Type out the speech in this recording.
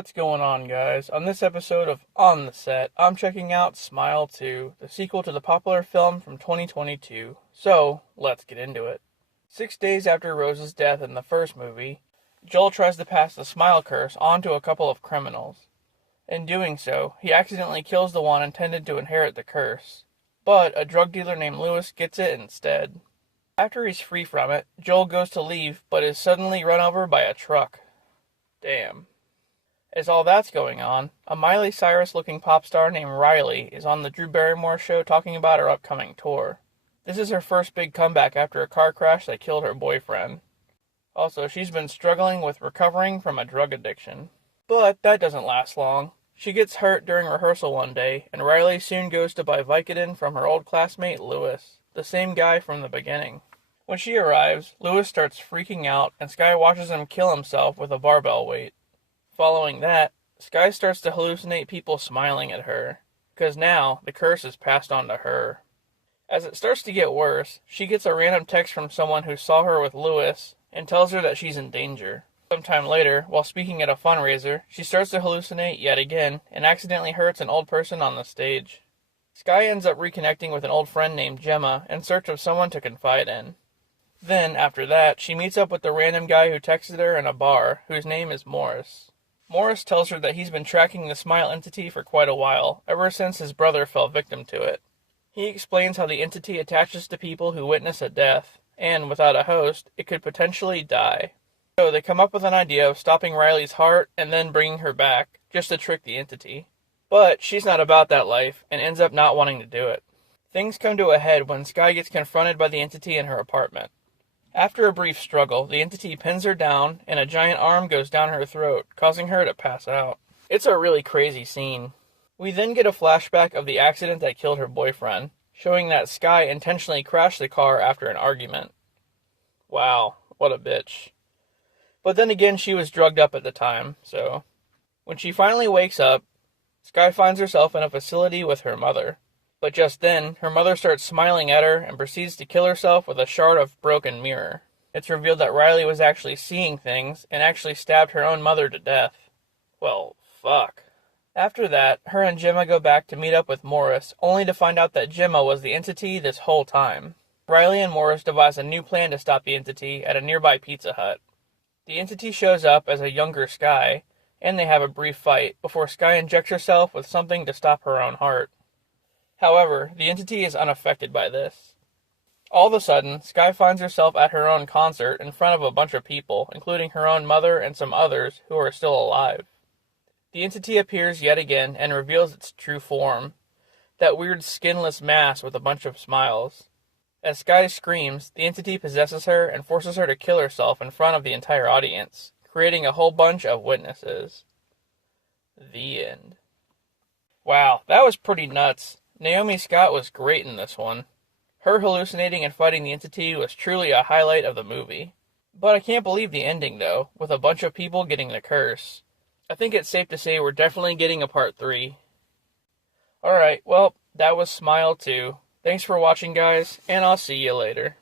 What's going on, guys? On this episode of On the Set, I'm checking out Smile 2, the sequel to the popular film from 2022. So, let's get into it. 6 days after Rose's death in the first movie, Joel tries to pass the smile curse on to a couple of criminals. In doing so, he accidentally kills the one intended to inherit the curse. But a drug dealer named Lewis gets it instead. After he's free from it, Joel goes to leave, but is suddenly run over by a truck. Damn. As all that's going on, a Miley Cyrus-looking pop star named Riley is on the Drew Barrymore show talking about her upcoming tour. This is her first big comeback after a car crash that killed her boyfriend. Also, she's been struggling with recovering from a drug addiction. But that doesn't last long. She gets hurt during rehearsal one day, and Riley soon goes to buy Vicodin from her old classmate Lewis, the same guy from the beginning. When she arrives, Lewis starts freaking out, and Skye watches him kill himself with a barbell weight. Following that, Skye starts to hallucinate people smiling at her, because now the curse is passed on to her. As it starts to get worse, she gets a random text from someone who saw her with Lewis and tells her that she's in danger. Sometime later, while speaking at a fundraiser, she starts to hallucinate yet again and accidentally hurts an old person on the stage. Skye ends up reconnecting with an old friend named Gemma in search of someone to confide in. Then, after that, she meets up with the random guy who texted her in a bar, whose name is Morris. Morris tells her that he's been tracking the Smile entity for quite a while, ever since his brother fell victim to it. He explains how the entity attaches to people who witness a death, and without a host, it could potentially die. So they come up with an idea of stopping Riley's heart and then bringing her back, just to trick the entity. But she's not about that life, and ends up not wanting to do it. Things come to a head when Skye gets confronted by the entity in her apartment. After a brief struggle, the entity pins her down, and a giant arm goes down her throat, causing her to pass out. It's a really crazy scene. We then get a flashback of the accident that killed her boyfriend, showing that Skye intentionally crashed the car after an argument. Wow, what a bitch. But then again, she was drugged up at the time, so... When she finally wakes up, Skye finds herself in a facility with her mother. But just then, her mother starts smiling at her and proceeds to kill herself with a shard of broken mirror. It's revealed that Riley was actually seeing things and actually stabbed her own mother to death. Well, fuck. After that, her and Gemma go back to meet up with Morris, only to find out that Gemma was the entity this whole time. Riley and Morris devise a new plan to stop the entity at a nearby Pizza Hut. The entity shows up as a younger Skye, and they have a brief fight before Skye injects herself with something to stop her own heart. However, the entity is unaffected by this. All of a sudden, Skye finds herself at her own concert in front of a bunch of people, including her own mother and some others who are still alive. The entity appears yet again and reveals its true form, that weird skinless mass with a bunch of smiles. As Skye screams, the entity possesses her and forces her to kill herself in front of the entire audience, creating a whole bunch of witnesses. The end. Wow, that was pretty nuts. Naomi Scott was great in this one. Her hallucinating and fighting the entity was truly a highlight of the movie. But I can't believe the ending, though, with a bunch of people getting the curse. I think it's safe to say we're definitely getting a part 3. Alright, well, that was Smile 2. Thanks for watching, guys, and I'll see you later.